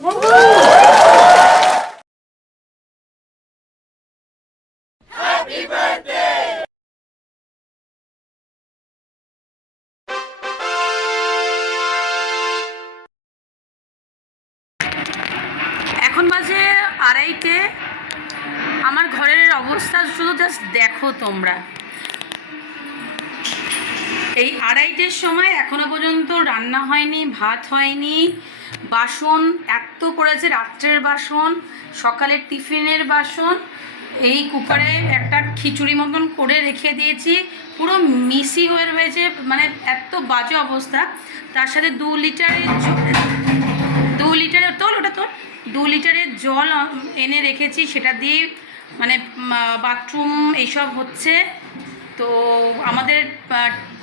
এখন বাজে 2:30। আমার ঘরের অবস্থা শুধু জাস্ট দেখো তোমরা। এই 2:30-এর সময় এখনো পর্যন্ত রান্না হয়নি, ভাত হয়নি, বাসন এত পড়েছে, রাত্রের বাসন, সকালের টিফিনের বাসন। এই কুকারে একটা খিচুড়ি মতন করে রেখে দিয়েছি, পুরো মিসি হয়ে রয়েছে, মানে এত বাজে অবস্থা। তার সাথে 2 লিটারের তোল ওটা তোল 2 লিটারের জল এনে রেখেছি, সেটা দিয়ে মানে বাথরুম এইসব হচ্ছে। তো আমাদের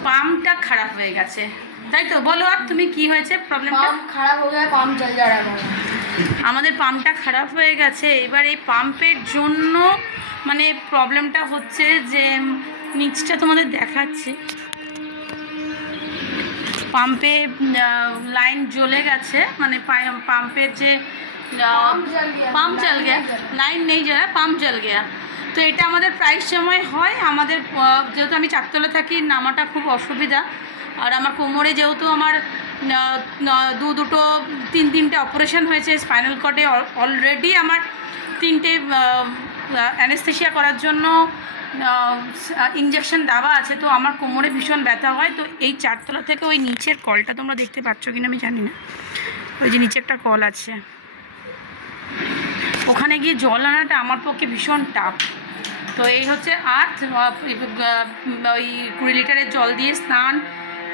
পাম্পটা খারাপ হয়ে গেছে, তাই তো? বলো আর তুমি কি হয়েছে প্রবলেমটা? খারাপ হয়ে গেছে, পাম্প চল যাওয়ার আমাদের পাম্পটা খারাপ হয়ে গেছে। এবার এই পাম্পের জন্য মানে প্রবলেমটা হচ্ছে যে নিচটা তোমাদের দেখাচ্ছি, পাম্পে লাইন জ্বলে গেছে, মানে পাম্পের যে পাম্প জ্বল গিয়া, লাইন নেই যারা, পাম্প জ্বল গিয়া। তো এটা আমাদের প্রায় সময় হয়। আমাদের যেহেতু আমি 4তলা থাকি, নামাটা খুব অসুবিধা। আর আমার কোমরে যেহেতু আমার দুটো 3টে অপারেশন হয়েছে স্পাইনাল কর্ডে, অলরেডি আমার 3টে অ্যানেস্থেশিয়া করার জন্য ইঞ্জেকশন দেওয়া আছে। তো আমার কোমরে ভীষণ ব্যথা হয়। তো এই 4তলা থেকে ওই নিচের কলটা তোমরা দেখতে পাচ্ছ কিনা আমি জানি না, ওই যে নিচে একটা কল আছে, ওখানে গিয়ে জল আনাটা আমার পক্ষে ভীষণ টাফ। তো এই হচ্ছে ওই 20 লিটারের জল দিয়ে স্নান,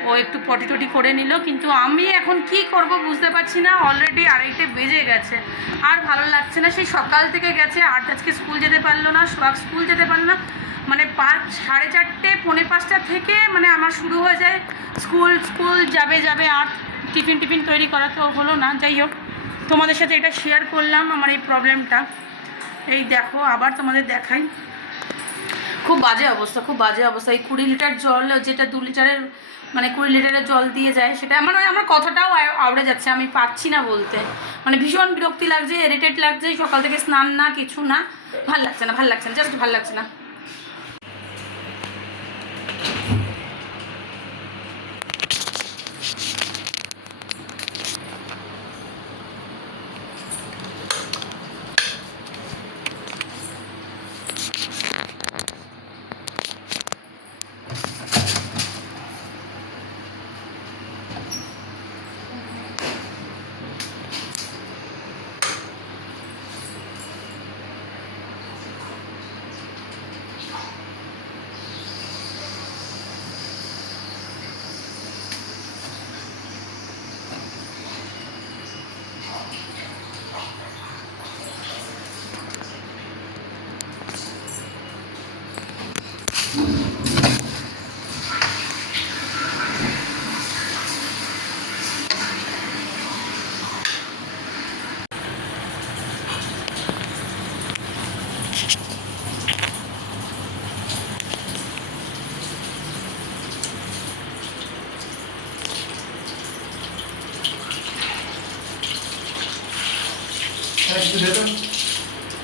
ও একটু পটি টটি করে নিল। কিন্তু আমি এখন কি করব বুঝতে পারছি না। অলরেডি 2:30 বেজে গেছে, আর ভালো লাগছে না। সেই সকাল থেকে গেছে, আর আজকে স্কুল যেতে পারলো না, স্কুল যেতে পারলো না। মানে 4:30 পৌনে 5টা থেকে মানে আমার শুরু হয়ে যায় স্কুল যাবে, আর টিফিন তৈরি করা তো হলো না। যাই হোক, তোমাদের সাথে এটা শেয়ার করলাম আমার এই প্রবলেমটা। এই দেখো, আবার তোমাদের দেখাই, খুব বাজে অবস্থা, খুব বাজে অবস্থা। এই 20 লিটার জল, যেটা 2 লিটারের মানে 20 লিটারের জল দিয়ে যায়, সেটা আমার কথাটাও আউড়ে যাচ্ছে, আমি পারছি না বলতে। মানে ভীষণ বিরক্তি লাগছে, ইরিটেট লাগছে। সকাল থেকে স্নান না, কিছু না, ভাল লাগছে না, জাস্ট ভাল লাগছে না।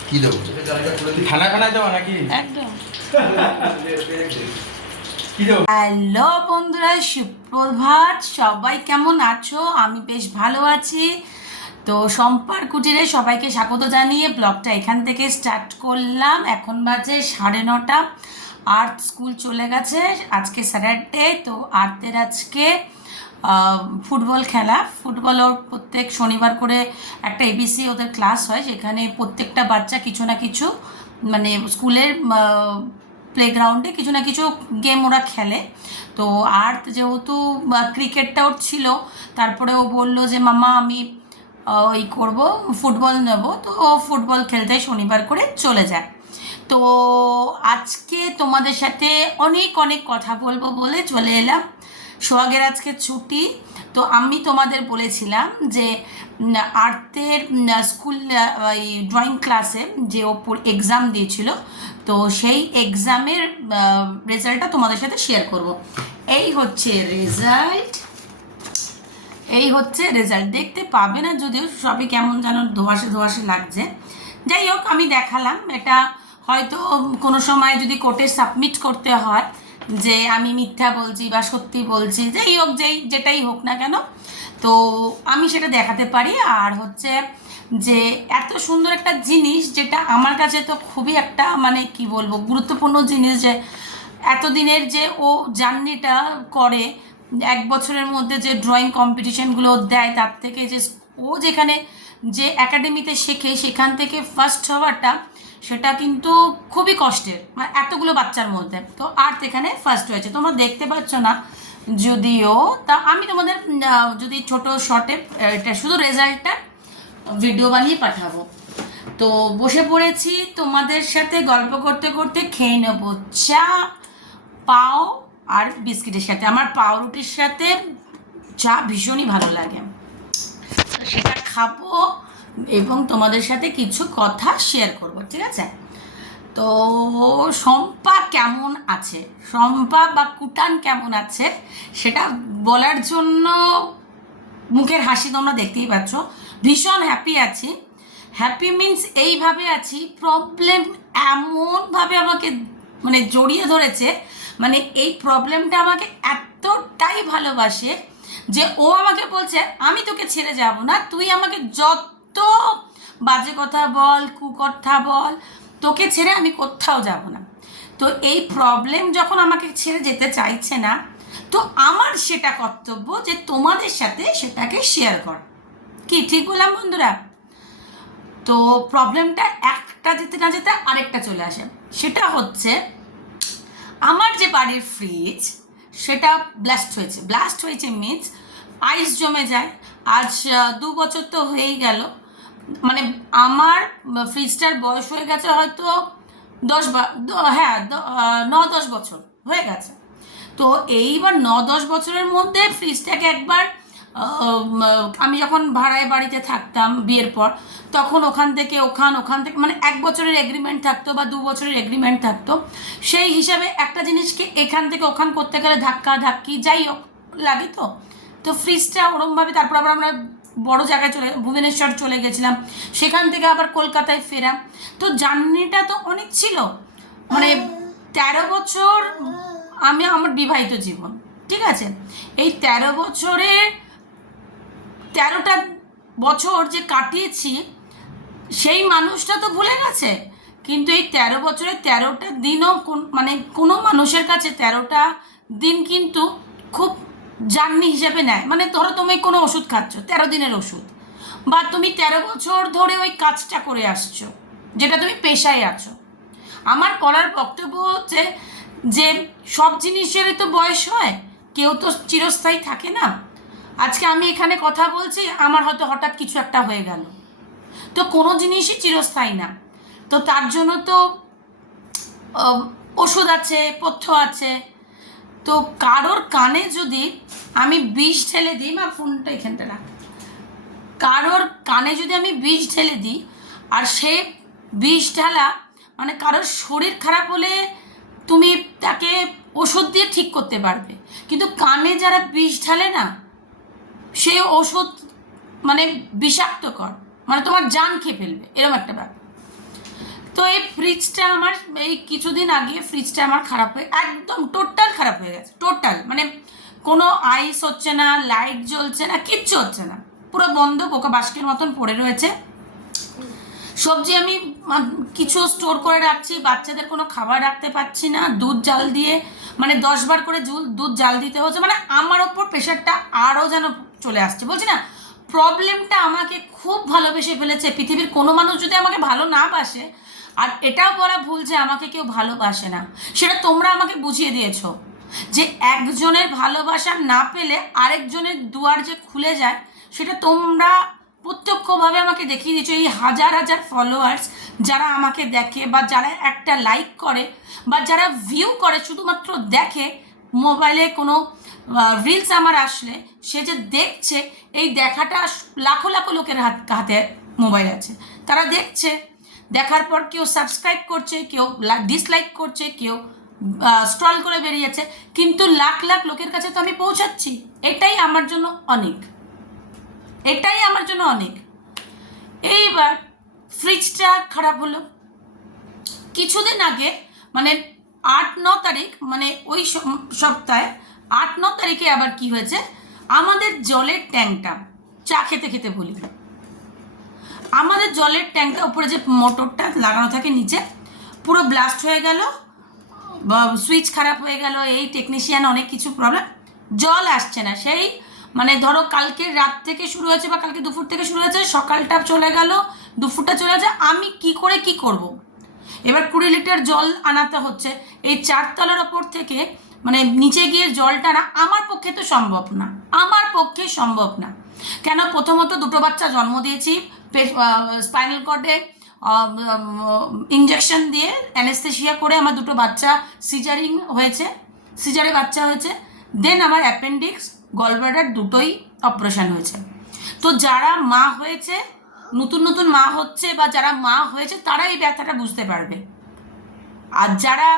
কি দেবো? খানা দেবো নাকি? একদম। হ্যালো বন্ধুরা, সুপ্রভাত। সবাই কেমন আছো? আমি বেশ ভালো আছি। তো সম্পার কুটিরে সবাইকে স্বাগত জানিয়ে ব্লগটা এখান থেকে স্টার্ট করলাম। এখন বাজে 9:30। আর্থ স্কুল চলে গেছে, আজকে স্যাটারডে। তো আর্থের আজকে ফুটবল খেলা। ফুটবল ওর প্রত্যেক শনিবার করে একটা এবিসি ওদের ক্লাস হয়, সেখানে প্রত্যেকটা বাচ্চা কিছু না কিছু মানে স্কুলের প্লেগ্রাউন্ডে কিছু না কিছু গেম ওরা খেলে। তো আর্থ যেহেতু ক্রিকেটটা ওর ছিল, তারপরে ও বললো যে মামা আমি ওই করবো, ফুটবল নেব। তো ও ফুটবল খেলতে শনিবার করে চলে যায়। তো আজকে তোমাদের সাথে অনেক কথা বলবো বলে চলে এলাম। সোহাগের আজকে ছুটি। তো আমি তোমাদের বলেছিলাম যে আর্থের স্কুল এই ড্রয়িং ক্লাসে যে ওপর এক্সাম দিয়েছিল, তো সেই এক্সামের রেজাল্টটা তোমাদের সাথে শেয়ার করব। এই হচ্ছে রেজাল্ট, এই হচ্ছে রেজাল্ট। দেখতে পাবে না যদিও, সবই কেমন যেন ধোঁয়াশে ধোঁয়াশে লাগছে। যাই হোক, আমি দেখালাম। এটা হয়তো কোনো সময় যদি কোর্টে সাবমিট করতে হয় যে আমি মিথ্যা বলছি বা সত্যি বলছি, যাই হোক, যেটাই হোক না কেন, তো আমি সেটা দেখাতে পারি। আর হচ্ছে যে এত সুন্দর একটা জিনিস, যেটা আমার কাছে তো খুবই একটা মানে কি বলবো গুরুত্বপূর্ণ জিনিস, যে এতদিনের যে ও জার্নিটা করে, 1 বছরের মধ্যে যে ড্রয়িং কম্পিটিশনগুলো দেয়, তার থেকে যে ও যেখানে যে একাডেমিতে শেখে সেখান থেকে ফার্স্ট হওয়াটা, সেটা কিন্তু খুবই কষ্টের, মানে এতগুলো বাচ্চার মধ্যে। তো আর্ট এখানে ফার্স্ট হয়েছে, তোমরা দেখতে পাচ্ছ না যদিও। তা আমি তোমাদের যদি ছোট শর্টে এটা শুধু রেজাল্টটা ভিডিও বানিয়ে পাঠাবো। তো বসে পড়েছি তোমাদের সাথে গল্প করতে করতে, খেয়ে নেবো চা, পাও আর বিস্কিটের সাথে। আমার পাউরুটির সাথে চা ভীষণই ভালো লাগে, সেটা খাবো এবং তোমাদের সাথে কিছু কথা শেয়ার করব, ঠিক আছে? তো শম্পা কেমন আছে, শম্পা বা কুটান কেমন আছে, সেটা বলার জন্য মুখের হাসি তোমরা দেখতেই পাচ্ছ। ভীষণ হ্যাপি আছি। হ্যাপি মিন্স এইভাবে আছি, প্রবলেম এমনভাবে আমাকে মানে জড়িয়ে ধরেছে, মানে এই প্রবলেমটা আমাকে এতটাই ভালোবাসে যে ও আমাকে বলছে আমি তোকে ছেড়ে যাব না, তুই আমাকে যত বাজে কথা বল, কুকথা বল, তোকে ছেড়ে আমি কোথাও যাব না। তো এই প্রবলেম যখন আমাকে ছেড়ে যেতে চাইছে না, তো আমার সেটা কর্তব্য যে তোমাদের সাথে সেটাকে শেয়ার কর। কি ঠিক বললাম বন্ধুরা? তো প্রবলেমটা একটা যেতে না যেতে আরেকটা চলে আসে। সেটা হচ্ছে আমার যে বাড়ির ফ্রিজ, সেটা ব্লাস্ট হয়েছে মিন্স আইস জমে যায়। আজ 2 বছর তো হয়েই গেল, মানে আমার ফ্রিজটার বয়স হয়ে গেছে হয়তো 9-10 বছর হয়ে গেছে। তো এইবার 9-10 বছরের মধ্যে ফ্রিজটাকে একবার আমি যখন ভাড়ায় বাড়িতে থাকতাম বিয়ের পর, তখন ওখান থেকে মানে 1 বছরের এগ্রিমেন্ট থাকতো বা 2 বছরের এগ্রিমেন্ট থাকতো। সেই হিসাবে একটা জিনিসকে এখান থেকে ওখান করতে গেলে ধাক্কা ধাক্কি যাই হোক লাগে। তো ফ্রিজটা ওরমভাবে, তারপর আবার আমরা বড় জায়গায় ভুবনেশ্বর চলে গেছিলাম, সেখান থেকে আবার কলকাতায় ফেরা। তো জার্নিটা তো অনেক ছিল, মানে 13 বছর আমার বিবাহিত জীবন, ঠিক আছে? এই 13 বছরে 13টা বছর যে কাটিয়েছি, সেই মানুষটা তো ভুলে গেছে, কিন্তু এই 13 বছরে 13টা দিনও মানে কোনো মানুষের কাছে 13টা দিন কিন্তু খুব জার্নি হিসেবে নেয়। মানে ধরো তুমি কোনো ওষুধ খাচ্ছ, 13 দিনের ওষুধ, বা তুমি 13 বছর ধরে ওই কাজটা করে আসছো, যেটা তুমি পেশায় আছো। আমার করার বক্তব্য হচ্ছে যে সব জিনিসেরই তো বয়স হয়, কেউ তো চিরস্থায়ী থাকে না। আজকে আমি এখানে কথা বলছি, আমার হয়তো হঠাৎ কিছু একটা হয়ে গেল, তো কোনো জিনিসই চিরস্থায়ী না। তো তার জন্য তো ওষুধ আছে, পথ্য আছে। তো কারোর কানে যদি আমি বিষ ঢেলে দিই, মা ফোনটা এখানটা রাখ, কারোর কানে যদি আমি বিষ ঢেলে দিই, আর সে বিষ ঢালা মানে কারোর শরীর খারাপ হলে তুমি তাকে ওষুধ দিয়ে ঠিক করতে পারবে, কিন্তু কানে যারা বিষ ঢালে না, সে ওষুধ মানে বিষাক্তকর, মানে তোমার জান খেয়ে ফেলবে, এরকম একটা ব্যাপার। তো এই ফ্রিজটা আমার এই কিছুদিন আগে ফ্রিজটা আমার খারাপ হয়ে, একদম টোটাল খারাপ হয়ে গেছে, টোটাল, মানে কোনো আইস হচ্ছে না, লাইট জ্বলছে না, কিচ্ছু হচ্ছে না, পুরো বন্ধ, বোকা বাস্কের মতন পড়ে রয়েছে। সবজি আমি কিছু স্টোর করে রাখছি, বাচ্চাদের কোনো খাবার রাখতে পারছি না, দুধ জাল দিয়ে মানে 10 বার করে দুধ জাল দিতে হচ্ছে, মানে আমার ওপর প্রেশারটা আরও যেন চলে আসছে। বলছি না, প্রবলেমটা আমাকে খুব ভালোবেসে ফেলেছে। পৃথিবীর কোনো মানুষ যদি আমাকে ভালো না বাসে, আর এটাও বলা ভুল যে আমাকে কেউ ভালোবাসে না, সেটা তোমরা আমাকে বুঝিয়ে দিয়েছো যে একজনের ভালোবাসা না পেলে আরেকজনের দুয়ার যে খুলে যায়, সেটা তোমরা প্রত্যক্ষভাবে আমাকে দেখিয়ে দিচ্ছ। এই হাজার হাজার ফলোয়ার্স যারা আমাকে দেখে, বা যারা একটা লাইক করে, বা যারা ভিউ করে, শুধুমাত্র দেখে, মোবাইলে কোনো রিলস আমার আসলে সে যে দেখছে, এই দেখাটা লাখো লাখো লোকের হাতে মোবাইল আছে, তারা দেখছে, দেখার পর কেউ সাবস্ক্রাইব করছে, কেউ ডিসলাইক করছে, কেউ স্ক্রল করে বেরিয়েছে, কিন্তু লাখ লাখ লোকের কাছে তো আমি পৌঁছাচ্ছি, এটাই আমার জন্য অনেক। এটাই আমার জন্য অনেক। এইবার ফ্রিজটা খারাপ হলো কিছুদিন আগে, মানে 8-9 তারিখ, মানে ওই সপ্তাহে 8-9 তারিখে আবার কি হয়েছে, আমাদের জলের ট্যাঙ্কটা, চা খেতে খেতে বলি, আমাদের জলের ট্যাঙ্কটা উপরে যে মোটরটা লাগানো থাকে নিচে, পুরো ব্লাস্ট হয়ে গেল, সুইচ খারাপ হয়ে গেল, এই টেকনিশিয়ান অনেক কিছু প্রবলেম, জল আসছে না। সেই মানে ধরো কালকে রাত থেকে শুরু হয়েছে বা কালকে দুপুর থেকে শুরু হয়েছে, সকালটা চলে গেল, দুপুরটা চলে গেছে, আমি কি করে কি করব। এবার 20 লিটার জল আনাতে হচ্ছে এই 4 তলার ওপর থেকে, মানে নিচে গিয়ে জলটা আনা আমার পক্ষে তো সম্ভব না, আমার পক্ষে সম্ভব না। কেন, প্রথমত 2টো বাচ্চা জন্ম দিয়েছি, স্পাইনাল কর্ডে ইঞ্জেকশন দিয়ে অ্যানেস্থেশিয়া করে আমার 2টো বাচ্চা সিজারিং হয়েছে, সিজারে বাচ্চা হয়েছে, দেন আমার অ্যাপেন্ডিক্স, গলব্লাডার দুটোই অপারেশন হয়েছে। তো যারা মা হয়েছে, নতুন নতুন মা হচ্ছে বা যারা মা হয়েছে, তারা এই ব্যথাটা বুঝতে পারবে। আর যারা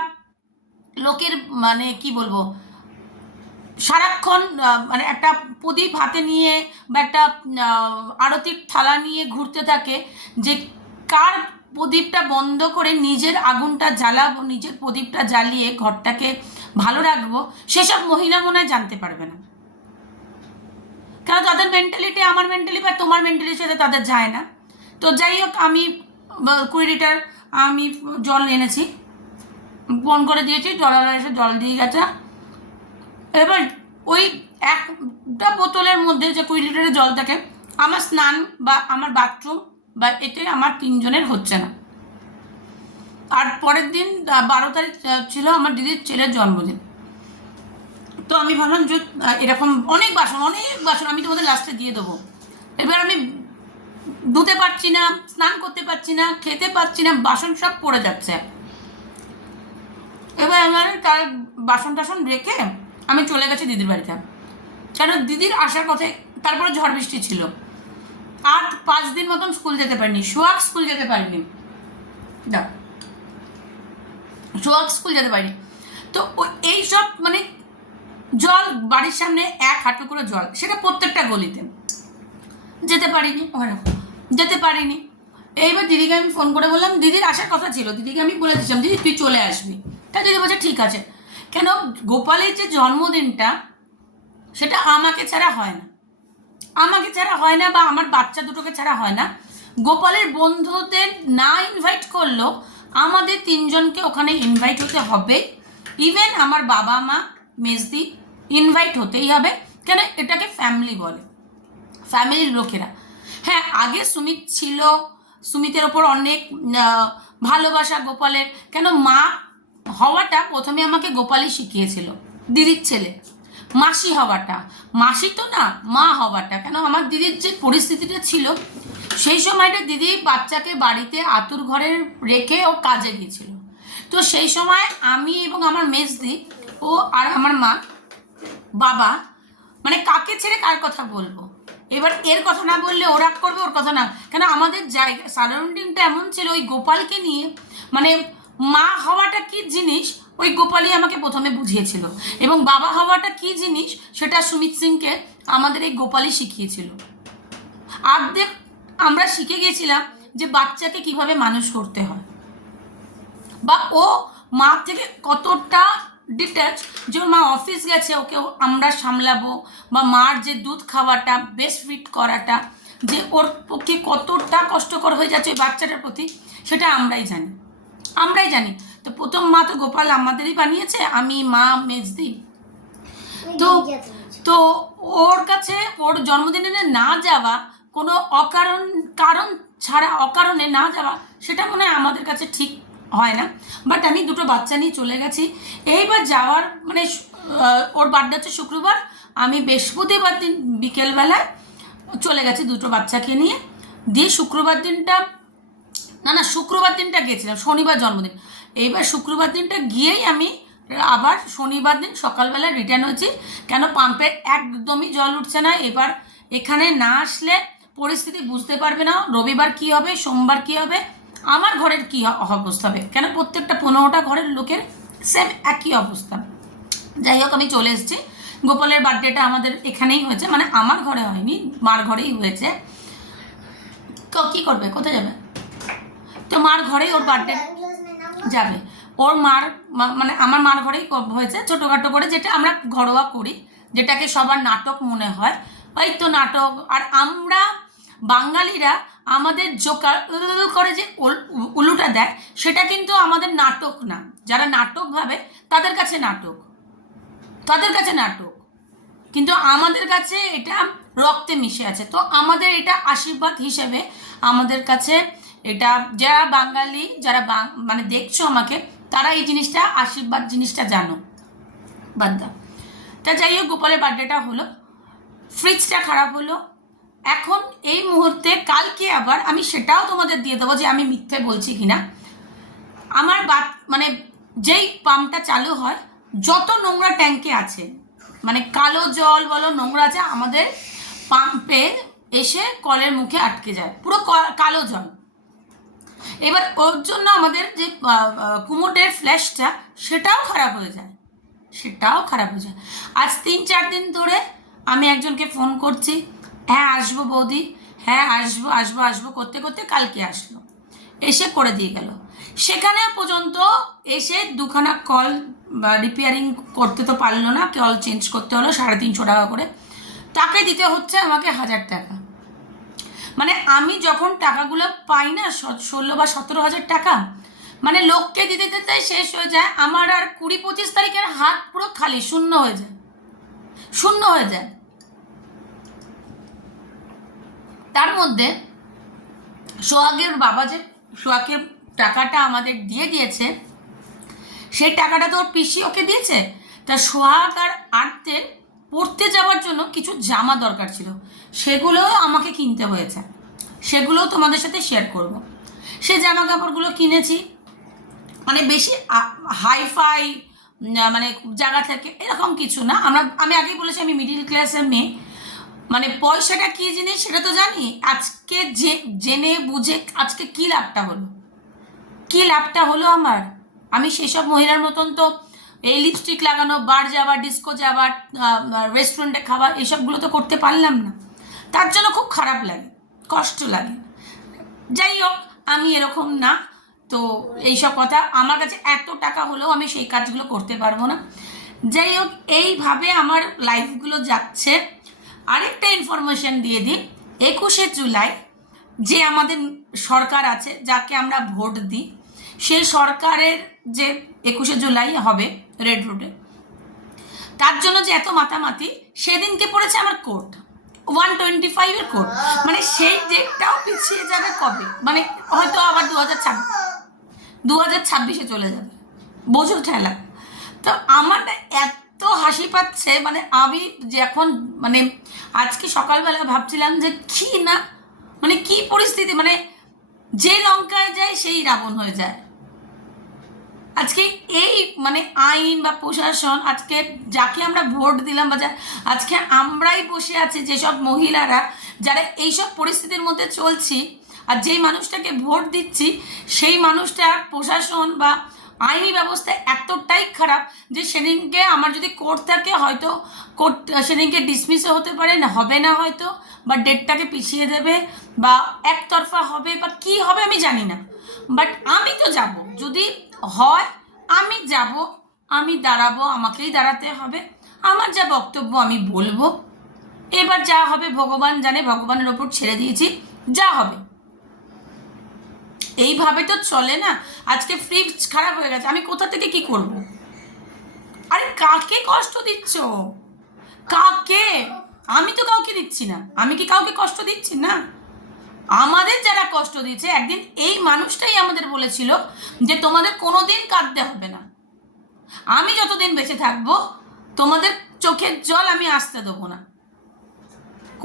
লোকের মানে কি বলবো, সারাক্ষণ মানে একটা প্রদীপ হাতে নিয়ে বা একটা আরতির থালা নিয়ে ঘুরতে থাকে, যে কার প্রদীপটা বন্ধ করে নিজের আগুনটা জ্বালাবো, নিজের প্রদীপটা জ্বালিয়ে ঘরটাকে ভালো রাখবো, সেসব মহিলা মনে হয় জানতে পারবে না। কেন, তাদের মেন্টালিটি আমার মেন্টালিটি বা তোমার মেন্টালিটির সাথে তাদের যায় না। তো যাই হোক, আমি 20 লিটার আমি জল এনেছি, ফোন করে দিয়েছি, জলওয়ালা এসে জল দিয়ে গেছে। এবার ওই একটা বোতলের মধ্যে যে 20 লিটারের জল থাকে, আমার স্নান বা আমার বাথরুম বা এতে আমার 3 জনের হচ্ছে না। আর পরের দিন 12 তারিখ ছিল আমার দিদির ছেলের জন্মদিন। তো আমি ভাবলাম যে এরকম অনেক বাসন আমি তোমাদের লাস্টে দিয়ে দেবো। এবার আমি ধুতে পারছি না, স্নান করতে পারছি না, খেতে পারছি না, বাসন সব পড়ে যাচ্ছে। এবার আমার তার বাসন টাসন রেখে আমি চলে গেছি দিদির বাড়িতে, কারণ দিদির আসার কথা। তারপরে ঝড় বৃষ্টি ছিল, আর 5 দিন মতন স্কুল যেতে পারিনি, সোহাগ স্কুল যেতে পারিনি, সোহাগ স্কুল যেতে পারিনি। তো এইসব মানে জল বাড়ির সামনে 1 হাঁটু করে জল, সেটা প্রত্যেকটা গলিতে, যেতে পারিনি। এইবার দিদিকে আমি ফোন করে বললাম, দিদির আসার কথা ছিল, দিদিকে আমি বলে দিচ্ছিলাম দিদি তুই চলে আসবি। তা দিদি বলছে ঠিক আছে। কেন, গোপালের যে জন্মদিনটা সেটা আমাকে ছাড়া হয় না, বা আমার বাচ্চা দুটোকে ছাড়া হয় না। গোপালের বন্ধুদের না ইনভাইট করলেও আমাদের 3 জনকে ওখানে ইনভাইট হতে হবে। ইভেন আমার বাবা মা মেজদি ইনভাইট হতেই হবে। কেন, এটাকে ফ্যামিলি বলে, ফ্যামিলির লোকেরা। হ্যাঁ, আগে সুমিত ছিল, সুমিতের ওপর অনেক ভালোবাসা গোপালের। কেন, মা হওয়াটা প্রথমে আমাকে গোপালই শিখিয়েছিল, দিদির ছেলে। মাসি হওয়াটা, মাসি তো না, মা হওয়াটা। কেন, আমার দিদির যে পরিস্থিতিটা ছিল সেই সময়টা, দিদি বাচ্চাকে বাড়িতে আতুর ঘরে রেখে ও কাজে গিয়েছিল। তো সেই সময় আমি এবং আমার মেজদি ও আর আমার মা বাবা, মানে কাকে ছেড়ে কার কথা বলবো। এবার এর কথা না বললে ওরা করবে, ওর কথা না। কেন, আমাদের জায়গা সারাউন্ডিংটা এমন ছিল, ওই গোপালকে নিয়ে, মানে মা হওয়াটা কি জিনিস ওই গোপালই আমাকে প্রথমে বুঝিয়েছিল, এবং বাবা হওয়াটা কি জিনিস সেটা সুমিত সিংকে আমাদের এই গোপালই শিখিয়েছিল। অর্ধেক আমরা শিখে গেছিলাম যে বাচ্চাকে কিভাবে মানুষ করতে হয়, বা ও মা থেকে কতটা ডিট্যাচ, যে ওর মা অফিস গেছে, ওকে আমরা সামলাবো, বা মার যে দুধ খাওয়াটা, বেস্ট ফিট করাটা, যে ওর পক্ষে কতটা কষ্টকর হয়ে যাচ্ছে ওই বাচ্চাটার প্রতি, সেটা আমরাই জানি। তো প্রথম মা তো গোপাল আমাদেরই বানিয়েছে, আমি, মা, মেজদি। তো ওর কাছে ওর জন্মদিনে না যাওয়া, কোনো কারণ ছাড়া অকারণে না যাওয়া, সেটা মনে হয় আমাদের কাছে ঠিক হয় না। বাট আমি 2টো বাচ্চা নিয়ে চলে গেছি। এইবার যাওয়ার মানে ওর বার্থডে হচ্ছে শুক্রবার, আমি বৃহস্পতিবার দিন বিকেলবেলায় চলে গেছি 2টো বাচ্চাকে নিয়ে। দিয়ে শুক্রবার দিনটা গেছিলাম, শনিবার জন্মদিন। এইবার শুক্রবার দিনটা গিয়েই আমি আবার শনিবার দিন সকালবেলা রিটার্ন হয়েছি। কেন, পাম্পে একদমই জল উঠছে না। এবার এখানে না আসলে পরিস্থিতি বুঝতে পারবে না, রবিবার কি হবে, সোমবার কি হবে, আমার ঘরের কী অবস্থা হবে। কেন, প্রত্যেকটা 15টা ঘরের লোকের সেম একই অবস্থা। যাই হোক, আমি চলে এসেছি। গোপালের বার্থডেটা আমাদের এখানেই হয়েছে, মানে আমার ঘরে হয়নি, মার ঘরেই হয়েছে। কী করবে, কোথায় যাবে? তো মার ঘরেই ওর বার্থডে যাবে, ওর মার মানে আমার মার ঘরেই হয়েছে ছোটোখাটো করে, যেটা আমরা ঘরোয়া করি, যেটাকে সবার নাটক মনে হয়, ওই তো নাটক। আর আমরা বাঙালিরা আমাদের জোকার করে যে উলুটা দেয়, সেটা কিন্তু আমাদের নাটক না। যারা নাটক ভাবে তাদের কাছে নাটক, কিন্তু আমাদের কাছে এটা রক্তে মিশে আছে। তো আমাদের এটা আশীর্বাদ হিসেবে আমাদের কাছে এটা, যারা বাঙালি, যারা মানে দেখছো আমাকে, তারা এই জিনিসটা আশীর্বাদ জিনিসটা জানো বাদ্দা। তা যাই হোক, গোপালের বার্থডেটা হলো, ফ্রিজটা খারাপ হলো। এখন এই মুহূর্তে কালকে আবার আমি সেটাও তোমাদের দিয়ে দেবো যে আমি মিথ্যে বলছি কিনা। আমার মানে যেই পাম্পটা চালু হয়, যত নোংরা ট্যাঙ্কে আছে, মানে কালো জল বলো নোংরা আছে, আমাদের পাম্পে এসে কলের মুখে আটকে যায়, পুরো কালো জল। এবার ওর জন্য আমাদের যে কুমোটের ফ্ল্যাশটা, সেটাও খারাপ হয়ে যায়। আজ 3-4 দিন ধরে আমি একজনকে ফোন করছি, হ্যাঁ আসবো বৌদি, হ্যাঁ আসবো করতে করতে কালকে আসলো, এসে করে দিয়ে গেল। সেখানে পর্যন্ত এসে 2খানা কল রিপেয়ারিং করতে তো পারলো না, কল চেঞ্জ করতে হলো 350 টাকা করে, তাকে দিতে হচ্ছে আমাকে 1000 টাকা। মানে আমি যখন টাকাগুলো পাই না, 16 বা 17 হাজার টাকা, মানে লোককে দিতে দিতে শেষ হয়ে যায় আমার। আর 20-25 তারিখের হাত পুরো খালি, শূন্য হয়ে যায়। তার মধ্যে সোহাগের বাবা যে সোহাগের টাকাটা আমাদের দিয়ে দিয়েছে, সেই টাকাটা তো ওর পিসি ওকে দিয়েছে। তা সোহাগ আর আর্তের পড়তে যাওয়ার জন্য কিছু জামা দরকার ছিল, সেগুলো আমাকে কিনতে হয়েছে, সেগুলোও তোমাদের সাথে শেয়ার করব। সে জামা কাপড়গুলো কিনেছি, মানে বেশি হাইফাই মানে জায়গা থেকে এরকম কিছু না। আমি আগেই বলেছি আমি মিডিল ক্লাসের মেয়ে, মানে পয়সাটা কী জিনিস সেটা তো জানি। আজকে জেনে বুঝে আজকে কী লাভটা হলো আমার। আমি সেসব মহিলার মতন তো এই লিপস্টিক লাগানো, বার যাওয়া, ডিস্কো যাওয়া, রেস্টুরেন্টে খাওয়া, এসবগুলো তো করতে পারলাম না। তার জন্য খুব খারাপ লাগে, কষ্ট লাগে। যাই হোক, আমি এরকম না, তো এইসব কথা আমার কাছে এত টাকা হলেও আমি সেই কাজগুলো করতে পারবো না। যাই হোক, এইভাবে আমার লাইফগুলো যাচ্ছে। আরেকটা ইনফরমেশন দিয়ে দিই, 21শে জুলাই যে আমাদের সরকার আছে, যাকে আমরা ভোট দিই, সেই সরকারের যে 21শে জুলাই হবে রেড রোডে, তার জন্য যে এত মাতামাতি, সেদিনকে পড়েছে আমার কোর্ট 125-এর কোর্ট, মানে সেই ডেটটাও পিছিয়ে যাবে কবে, মানে হয়তো আবার 2026-এ চলে যাবে, বোঝো ঠেলা। তো আমার এত হাসি পাচ্ছে, মানে আমি যখন মানে আজকে সকালবেলা ভাবছিলাম যে কি না, মানে কি পরিস্থিতি, মানে যে লঙ্কায় যায় সেই রাবণ হয়ে যায়। আজকে এই মানে আইন বা প্রশাসন, আজকে যাকে আমরা ভোট দিলাম, বা আজকে আমরাই বসে আছি যেসব মহিলারা যারা এইসব পরিস্থিতির মধ্যে চলছি, আর যেই মানুষটাকে ভোট দিচ্ছি সেই মানুষটার প্রশাসন বা আইনি ব্যবস্থা এতটাই খারাপ যে সেদিনকে আমার যদি কোর্ট থাকে, হয়তো কোর্ট সেদিনকে ডিসমিসও হতে পারে, না হবে না হয়তো, বা ডেটটাকে পিছিয়ে দেবে, বা একতরফা হবে, বা কি হবে আমি জানি না। বাট আমি তো যাব, যদি হয় আমি যাব, আমি দাঁড়াবো, আমাকেই দাঁড়াতে হবে, আমার যা বক্তব্য আমি বলবো। এবার যা হবে ভগবান জানে, ভগবানের ওপর ছেড়ে দিয়েছি, যা হবে। এইভাবে তো চলে না। আজকে ফ্রিজ খারাপ হয়ে গেছে, আমি কোথা থেকে কি করব? আরে কাকে কষ্ট দিচ্ছ? কাকে? আমি তো কাউকে দিচ্ছি না। আমি কি কাউকে কষ্ট দিচ্ছি? না। আমাদের যারা কষ্ট দিচ্ছে, একদিন এই মানুষটাই আমাদের বলেছিল যে তোমাদের কোনোদিন কাঁদতে হবে না, আমি যতদিন বেঁচে থাকবো তোমাদের চোখের জল আমি আসতে দেবো না।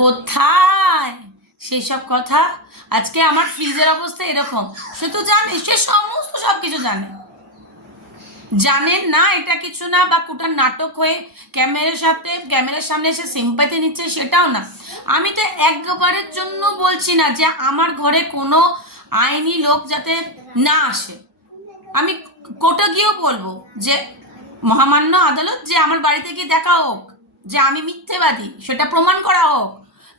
কোথায় সেই সব কথা? আজকে আমার ফ্রিজের অবস্থা এরকম, সে তো জানে, সে সমস্ত সব কিছু জানেন না, এটা কিছু না, বা কোটার নাটক হয়ে ক্যামেরার সামনে এসে সিম্পাতি নিচ্ছে, সেটাও না। আমি তো একবারের জন্য বলছি না যে আমার ঘরে কোনো আইনি লোক যাতে না আসে। আমি কোর্টে গিয়েও বলবো যে মহামান্য আদালত, যে আমার বাড়িতে গিয়ে দেখা হোক, যে আমি মিথ্যেবাদী, সেটা প্রমাণ করা হোক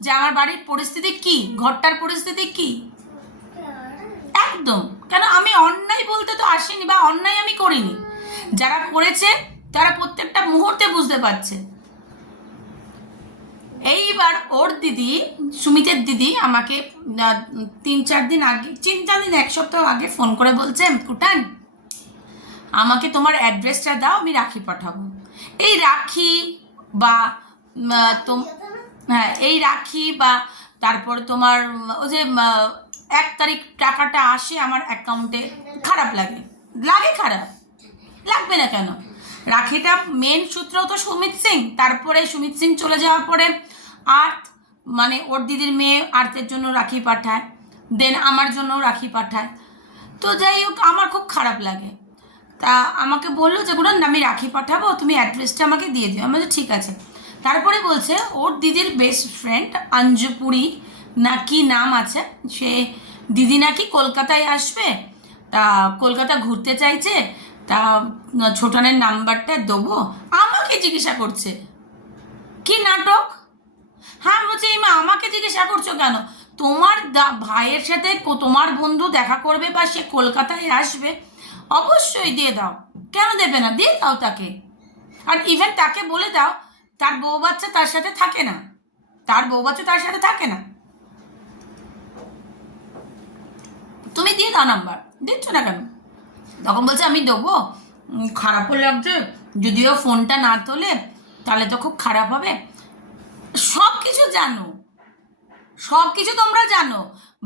যে আমার বাড়ির পরিস্থিতি কি, ঘরটার পরিস্থিতি কি। একদম, কেন আমি অন্যায় বলতে তো আসিনি বা অন্যায় আমি করিনি, যারা করেছে তারা প্রত্যেকটা মুহূর্তে বুঝতে পারছে। এইবার ওর দিদি, সুমিতের দিদি আমাকে 3-4 দিন আগে, 3-4 দিন, 1 সপ্তাহ আগে ফোন করে বলছে, কুটান আমাকে তোমার অ্যাড্রেসটা দাও, আমি রাখি পাঠাবো। এই রাখি বা হ্যাঁ, এই রাখি বা তারপর তোমার ওই যে 1 তারিখ টাকাটা আসে আমার অ্যাকাউন্টে, খারাপ লাগে, খারাপ লাগবে না কেন? রাখিটা মেন সূত্র তো সুমিত সিং, তারপরে সুমিত সিং চলে যাওয়ার পরে আর্থ, মানে ওর দিদির মেয়ে আর্থের জন্য রাখি পাঠায়, দেন আমার জন্যও রাখি পাঠায়। তো যাই হোক, আমার খুব খারাপ লাগে। তা আমাকে বললো যে গুণ আমি রাখি পাঠাবো, তুমি অ্যাড্রেসটা আমাকে দিয়ে দিও। আমি বলছি ঠিক আছে। তারপরে বলছে ওর দিদির বেস্ট ফ্রেন্ড অঞ্জুপুরি না কি নাম আছে, সে দিদি নাকি কলকাতায় আসবে, তা কলকাতা ঘুরতে চাইছে, তা ছোটনের নাম্বারটা দেবো। আমাকে জিজ্ঞাসা করছে, কি নাটক? হ্যাঁ বলছি, এই মা আমাকে জিজ্ঞাসা করছো কেন? তোমার ভাইয়ের সাথে তোমার বন্ধু দেখা করবে বা সে কলকাতায় আসবে, অবশ্যই দিয়ে দাও। কেন দেবে না? দিয়ে দাও তাকে। আর ইভেন তাকে বলে দাও তার বউ বাচ্চা তার সাথে থাকে না, তুমি দিয়ে দাও নাম্বার। দিচ্ছ না কেন? তখন বলছে আমি দেবো, খারাপও লাগছে, যদিও ফোনটা না তোলে তাহলে তো খুব খারাপ হবে। সব কিছু জানো, সব কিছু তোমরা জানো,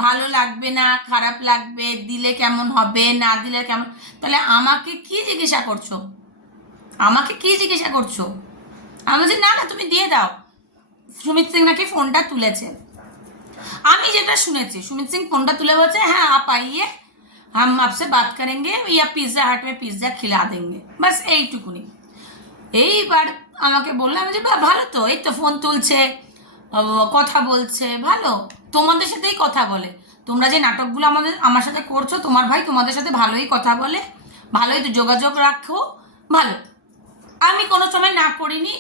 ভালো লাগবে না, খারাপ লাগবে, দিলে কেমন হবে, না দিলে কেমন, তাহলে আমাকে কি জিজ্ঞাসা করছো? আমি বলছি না না, তুমি দিয়ে দাও। সুমিত সিং নাকি ফোনটা তুলেছে। আমি যেটা শুনেছি, সুমিত সিং ফোনটা তুলে বলছে, হ্যাঁ आप आइए, हम आपसे बात करेंगे या पिज्जा हट में पिज्जा खिला देंगे, বাস এইটুকুনি। এইবার আমাকে বললাম যে বা ভালো তো, এই তো ফোন তুলছে, কথা বলছে, ভালো, তোমাদের সাথেই কথা বলে। তোমরা যে নাটকগুলো আমার সাথে করছো, তোমার ভাই তোমাদের সাথে ভালোই কথা বলে, ভালোই তো যোগাযোগ রাখো, ভালো। আমি কোনো সময় না করিনি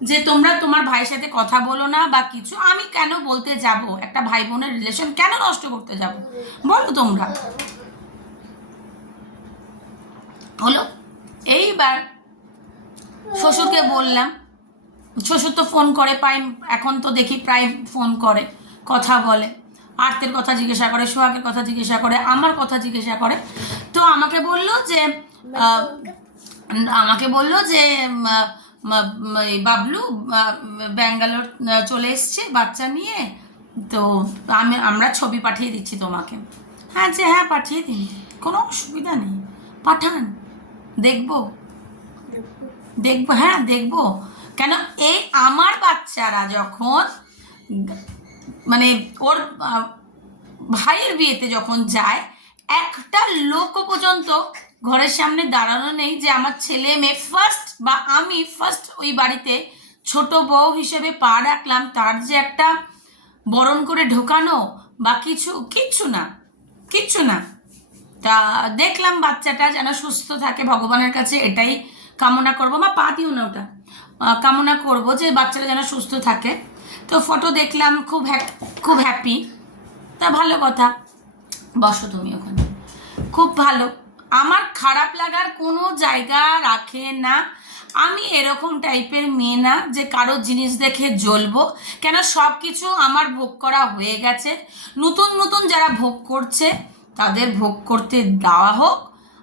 যে তোমরা তোমার ভাইয়ের সাথে কথা বলো না বা কিছু। আমি কেন বলতে যাব? একটা ভাই বোনের রিলেশন কেন নষ্ট করতে যাব বলো তোমরা? হলো। এইবার শ্বশুরকে বললাম, শ্বশুর তো ফোন করে, এখন তো দেখি প্রায় ফোন করে, কথা বলে, আর্তের কথা জিজ্ঞাসা করে, সোহাগের কথা জিজ্ঞাসা করে, আমার কথা জিজ্ঞাসা করে। তো আমাকে বললো যে বাবলু ব্যাঙ্গালোর চলে এসছে বাচ্চা নিয়ে, তো আমরা ছবি পাঠিয়ে দিচ্ছি তোমাকে। হ্যাঁ যে হ্যাঁ পাঠিয়ে দিন, কোনো অসুবিধা নেই, পাঠান, দেখবো, হ্যাঁ দেখবো। কেন এই আমার বাচ্চারা যখন মানে ওর ভাইয়ের বিয়েতে যখন যায়, একটা লোকও পর্যন্ত ঘরের সামনে দাঁড়ানো নেই যে আমার ছেলে মেয়ে ফার্স্ট বা আমি ফার্স্ট ওই বাড়িতে ছোট বউ হিসেবে পা রাখলাম, তার যে একটা বরণ করে ঢোকানো বা কিচ্ছু না। তা দেখলাম বাচ্চাটা যেন সুস্থ থাকে, ভগবানের কাছে এটাই কামনা করবো। বা পা দিও না, ওটা কামনা করবো যে বাচ্চাটা যেন সুস্থ থাকে। তো ফটো দেখলাম, খুব হ্যাপি। তা ভালো কথা, বসো তুমি ওখানে, খুব ভালো। আমার খারাপ লাগার কোনো জায়গা রাখে না। আমি এরকম টাইপের মেয়ে না যে কারো জিনিস দেখে জ্বলবো। কেন, সব কিছু আমার ভোগ করা হয়ে গেছে। নতুন যারা ভোগ করছে তাদের ভোগ করতে দেওয়া হোক।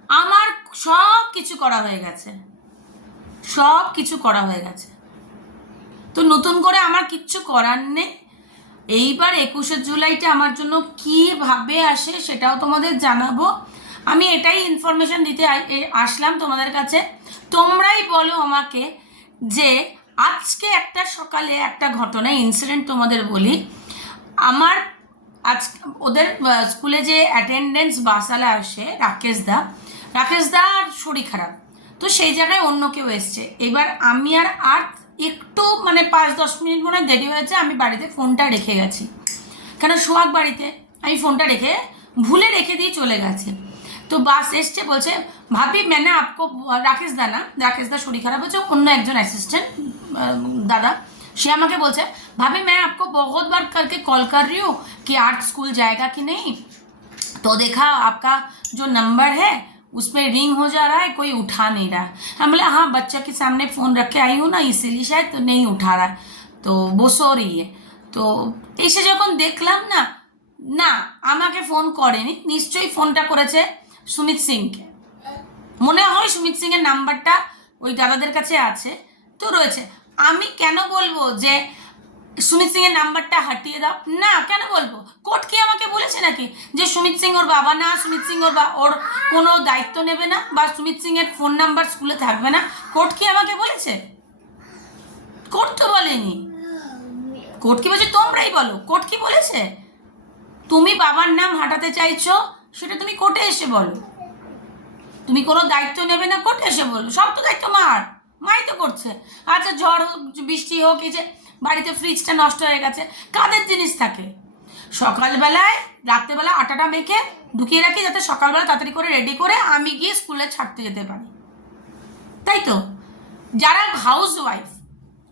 আমার সব কিছু করা হয়ে গেছে, তো নতুন করে আমার কিচ্ছু করার নেই। এইবার 21শে জুলাইটা আমার জন্য কীভাবে আসে সেটাও তোমাদের জানাবো। আমি এটাই ইনফরমেশন দিতে আসলাম তোমাদের কাছে। তোমরাই বলো আমাকে যে আজকে একটা সকালে একটা ঘটনা, ইনসিডেন্ট তোমাদের বলি। আমার ওদের স্কুলে যে অ্যাটেন্ডেন্স বাসালা আসে, রাকেশ দা শরীর খারাপ, তো সেই জায়গায় অন্য কেউ এসছে। এবার আমি আর একটু 5-10 মিনিট মনে দেরি হয়েছে, আমি বাড়িতে ফোনটা রেখে গেছি, কেন সোহাগ বাড়িতে, আমি ফোনটা ভুলে রেখে দিয়ে চলে গেছে। তো বাস এসছে, বলছে ভাবি मैंने आपको রাকেশ দা শরীর খারাপ হচ্ছে, অন্য একজন অ্যাসিস্ট্যান্ট দাদা, সে আমাকে বলছে भाभी मैं आपको बहुत बार करके कॉल कर रही हूँ कि आर्ट स्कूल जाएगा कि नहीं, तो देखा आपका जो नंबर है उसमें रिंग हो जा रहा है, कोई उठा नहीं रहा है। हम बोले हाँ बच्चा के सामने फ़ोन रख के आई हूँ ना, इसीलिए शायद तो नहीं उठा रहा है, तो वो सो रही है। তো এসে যখন দেখলাম না, না আমাকে ফোন করেনি, নিশ্চয়ই ফোনটা করেছে সুমিত সিংকে, মনে হয় সুমিত সিংয়ের নাম্বারটা ওই দাদাদের কাছে আছে, তো রয়েছে। আমি কেন বলবো যে সুমিত সিংয়ের নাম্বারটা হাটিয়ে দাও? না, কেন বলবো? কোর্ট কি আমাকে বলেছে নাকি যে সুমিত সিং ওর বাবা না, সুমিত সিং ওর কোনো দায়িত্ব নেবে না, বা সুমিত সিংয়ের ফোন নাম্বার স্কুলে থাকবে না? কোর্ট কি আমাকে বলেছে? কোর্ট তো বলেনি। কোর্ট কি বলছে? তোমরাই বলো, কোর্ট কি বলেছে? তুমি বাবার নাম হাঁটাতে চাইছো, সেটা তুমি কোর্টে এসে বলো। তুমি কোনো দায়িত্ব নেবে না, কোর্টে এসে বলো। সব তো দায়িত্ব মাই তো করছে। আচ্ছা ঝড় হোক, বৃষ্টি হোক, এই যে বাড়িতে ফ্রিজটা নষ্ট হয়ে গেছে, কাদের জিনিস থাকে? সকালবেলায় রাত্রেবেলা আটাটা মেখে ঢুকিয়ে রাখি, যাতে সকালবেলা তাড়াতাড়ি করে রেডি করে আমি গিয়ে স্কুলে ছাড়তে যেতে পারি, তাই তো? যারা হাউস ওয়াইফ,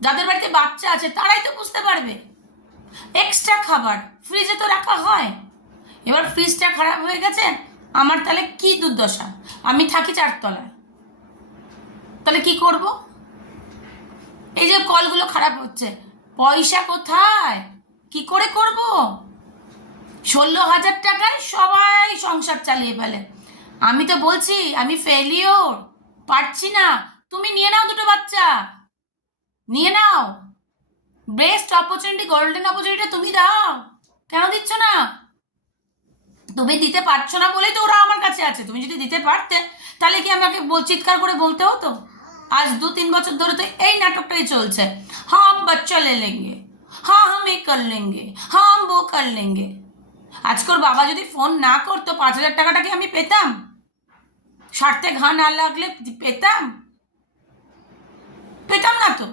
যাদের বাড়িতে বাচ্চা আছে, তারাই তো বুঝতে পারবে। এক্সট্রা খাবার ফ্রিজে তো রাখা হয়, এবার ফ্রিজটা খারাপ হয়ে গেছে, আমার তাহলে কি দুর্দশা? আমি থাকি 4 তলায়, তাহলে কি করব? এই যে কলগুলো খারাপ হচ্ছে, পয়সা কোথায়, কি করে করব? 16,000 টাকায় সবাই সংসার চালিয়ে ফেলে। আমি তো বলছি আমি ফেলিওর, পারছি না। তুমি নিয়ে নাও 2টো বাচ্চা, নিয়ে নাও। বেস্ট অপরচুনিটি, গোল্ডেন অপরচুনিটি তুমি দাও, কেন দিচ্ছ না? তুমি দিতে পারছো না বলেই তো ওরা আমার কাছে আছে। তুমি যদি দিতে পারতে, তাহলে কি আমাকে চিৎকার করে বলতে হতো? আজ 2-3 বছর ধরে তো এই নাটকটাই চলছে, হ্যাঁ हम बच्चा ले लेंगे, हाँ हम ये कर लेंगे, हाँ हम वो कर लेंगे। আজকে ওর বাবা যদি ফোন না করতো, 5,000 টাকাটা কি আমি পেতাম? স্বার্থে ঘা না লাগলে পেতাম না তো।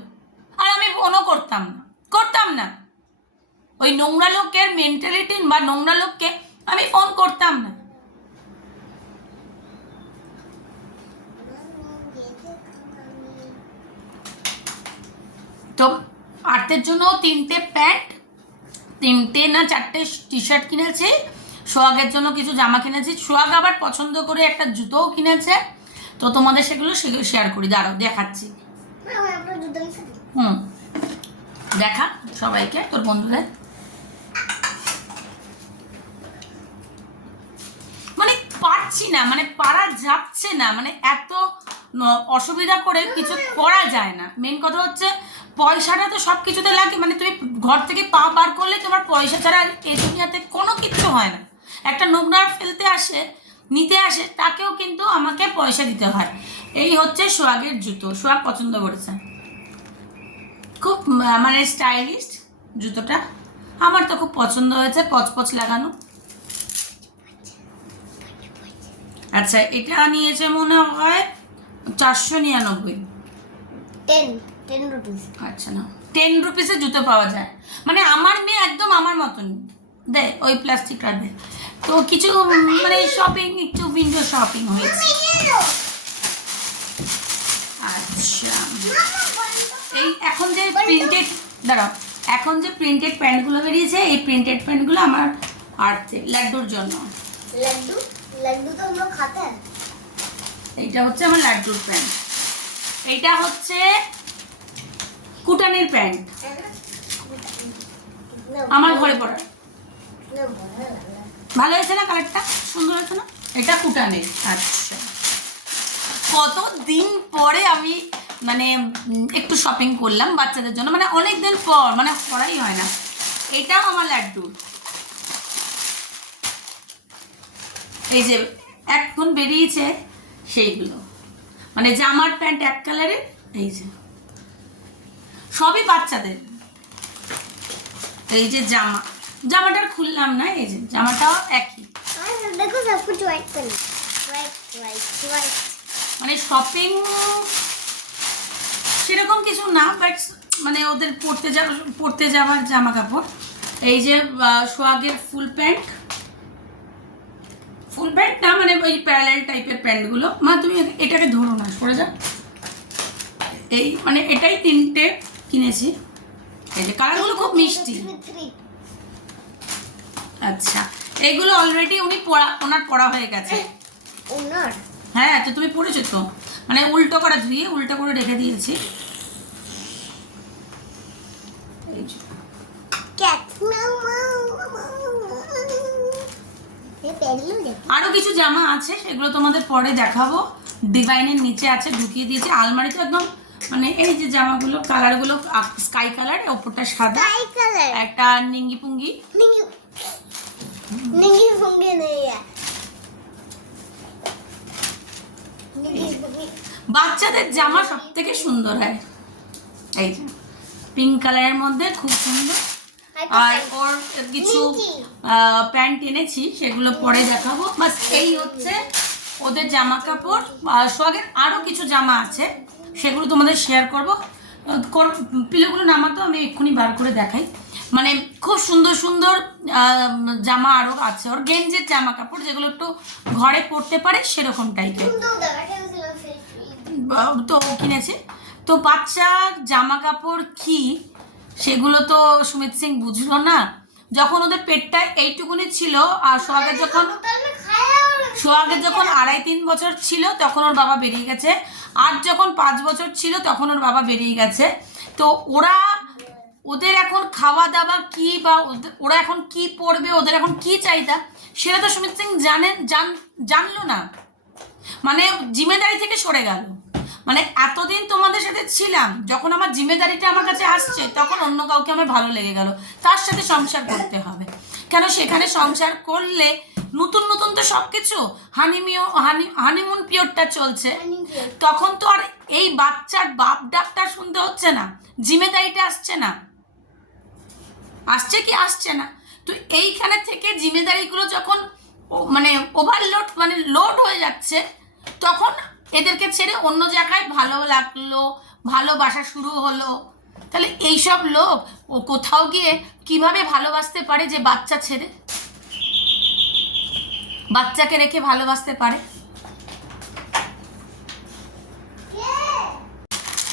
আর আমি ফোনও করতাম না। ওই নোংরা লোকের মেন্টালিটি বা নোংরা লোককে আমি ফোন করতাম না। তো আর্টের জন্য 3টে প্যান্ট, 3টে না 4টে টি শার্ট কিনেছি, সোহাগের জন্য কিছু জামা কিনেছি, সোহাগ আবার পছন্দ করে একটা জুতোও কিনেছে। তো তোমাদের সেগুলো শেয়ার করি, দাঁড়াও দেখাচ্ছি। দেখা সবাইকে, তোর বন্ধুদের। মানে পারছি না, মানে পারা যাচ্ছে না, মানে এত অসুবিধা করে কিছু করা যায় না। মেন কথা হচ্ছে পয়সাটা তো সব কিছুতে লাগে, মানে তুমি ঘর থেকে পা বার করলে তোমার পয়সা ছাড়া এই দুনিয়াতে কোনো কিচ্ছু হয় না। একটা নোংরা ফেলতে আসে, নিতে আসে, তাকেও কিন্তু আমাকে পয়সা দিতে হয়। এই হচ্ছে সোহাগের জুতো, সোহাগ পছন্দ করেছে, খুব মানে স্টাইলিশ জুতোটা, আমার তো খুব পছন্দ হয়েছে, পচপচ লাগানো। আচ্ছা এটা নিয়েছে মনে হয় 499, 10 rupees। আচ্ছা না 10 রুপিসে জুতো পাওয়া যায়, মানে আমার মেয়ে একদম আমার মতন দে, ওই প্লাস্টিকটা দে। তো কিছু মানে শপিং, একটু উইন্ডো শপিং হয়েছে। আচ্ছা এই এখন যে প্রিন্টেড, দাঁড়াও, এখন যে প্রিন্টেড প্যান্টগুলো বেরিয়েছে, এই প্রিন্টেড প্যান্টগুলো আমার আর্টে লাড্ডুর জন্য। लड्डू तो हम लोग खाते हैं। এইটা হচ্ছে আমার লাড্ডুর প্যান্ট, এইটা হচ্ছে কুটানির প্যান্ট, আমার ঘরে পড়ার। ভালো হয়েছে না কালারটা? সুন্দর হয়েছে না? এটা কুটানির। আচ্ছা কতদিন পরে আমি মানে একটু শপিং করলাম বাচ্চাদের জন্য, মানে অনেক দিন পর, মানে করাই হয় না। এটাও আমার লাড্ডু, এই যে এখন বেরিয়েছে সেইগুলো, মানে জামার প্যান্ট এক কালারের, এই যে সবই বাচ্চাদের। এই যে জামাটার খুললাম না, এই যে জামাটাও একই। देखो सब कुछ व्हाइट कलर, व्हाइट। মানে শপিং সেরকম কিছু না, বাট মানে ওদের পড়তে যাওয়ার জামা কাপড়। এই যে সোহাগের ফুল ফুল প্যান্ট না, মানে ওই প্যারালাল টাইপের প্যান্টগুলো। মা তুমি এটাকে ধরো না, সরে যাও। এই মানে এটাই 3টে কিনেছি। এই যে কালারগুলো খুব মিষ্টি। 3. আচ্ছা, এইগুলো অলরেডি ওনার পড়া হয়ে গেছে। ওনার হ্যাঁ, তো তুমি পড়েছো তো, মানে উল্টো করে ধুয়ে উল্টো করে রেখে দিয়েছি। এই যে। ক্যাট এই পেরিও দেখ। আরো কিছু জামা আছে, সেগুলো তোমাদের পরে দেখাবো। ডিজাইনের নিচে আছে, ঢুকিয়ে দিয়েছি আলমারিতে একদম। মানে এই যে জামাগুলো কালারগুলো স্কাই কালার, ওপরটা সাদা, স্কাই কালার একটা নিঙ্গি পুঙ্গি। নিঙ্গি ফুঙ্গে নেই বাচ্চাদের জামা সব থেকে সুন্দর হয়। এই যে পিঙ্ক কালারের মধ্যে খুব সুন্দর। আর ওর কিছু প্যান্ট এনেছি, সেগুলো পরে দেখাবো। বাস এই হচ্ছে ওদের জামা কাপড়। সোহাগের আরও কিছু জামা আছে, সেগুলো তোমাদের শেয়ার করবো। পিলোগুলো নামাতো, আমি এক্ষুনি বার করে দেখাই। মানে খুব সুন্দর সুন্দর জামা আরও আছে ওর, গেঞ্জের জামা কাপড়, যেগুলো একটু ঘরে পরতে পারে সেরকম টাইপের। তো কিনেছে। তো বাচ্চার জামা কাপড় কি সেগুলো তো সুমিত সিং বুঝলো না। যখন ওদের পেটটা এইটুকুনি ছিল, আর সোহাগের যখন 2.5-3 বছর ছিল তখন ওর বাবা বেরিয়ে গেছে, আর যখন 5 বছর ছিল তখন ওর বাবা বেরিয়ে গেছে। তো ওদের এখন খাওয়া দাওয়া কি, বা ওরা এখন কি পড়বে, ওদের এখন কি চাহিদা, সেটা তো সুমিত সিং জানলো না। মানে জিম্মেদারি থেকে সরে গেল। মানে এতদিন তোমাদের সাথে ছিলাম, যখন আমার জিম্মেদারিটা আমার কাছে আসছে তখন অন্য কাউকে আমার ভালো লেগে গেল, তার সাথে সংসার করতে হবে। কেন সেখানে সংসার করলে নতুন নতুন তো সব কিছু, হানিমুন পিরিয়ডটা চলছে, তখন তো আর এই বাচ্চার বাপ ডাকটা শুনতে হচ্ছে না, জিম্মেদারিটা আসছে না। আসছে কি আসছে না? তো এইখানে থেকে জিম্মেদারিগুলো যখন মানে ওভারলোড, মানে লোড হয়ে যাচ্ছে, তখন এদেরকে ছেড়ে অন্য জায়গায় ভালো লাগলো, ভালোবাসা শুরু হলো। তাহলে এইসব লোক ও কোথাও গিয়ে কিভাবে ভালোবাসতে পারে, যে বাচ্চা ছেড়ে বাচ্চাকে রেখে ভালোবাসতে পারে?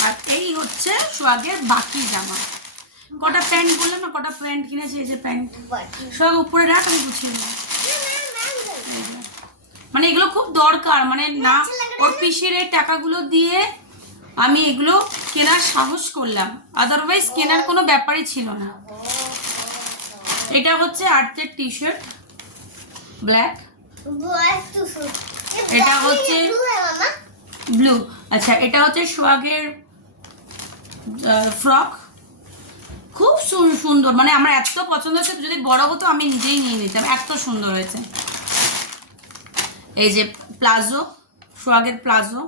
আর এই হচ্ছে সোহাগের বাকি জামা। কটা প্যান্ট বললাম না, কটা প্যান্ট কিনেছে। এই যে প্যান্ট, সোহাগ উপরে রাখ, আমি গুছিয়ে নেব। মানে এগুলো খুব দরকার, মানে না ওর পিসির এই টাকাগুলো দিয়ে আমি এগুলো কেনার সাহস করলাম, আদারওয়াইজ কেনার কোনো ব্যাপারই ছিল না। এটা হচ্ছে আর্থের টি শার্ট, ব্ল্যাক। এটা হচ্ছে ব্লু। আচ্ছা, এটা হচ্ছে সোহাগের ফ্রক, খুব সুন্দর। মানে আমার এত পছন্দ হচ্ছে, যদি বড় হতো আমি নিজেই নিয়ে নিতাম, এত সুন্দর হয়েছে। এই যে প্লাজো, সোহাগের প্লাজো,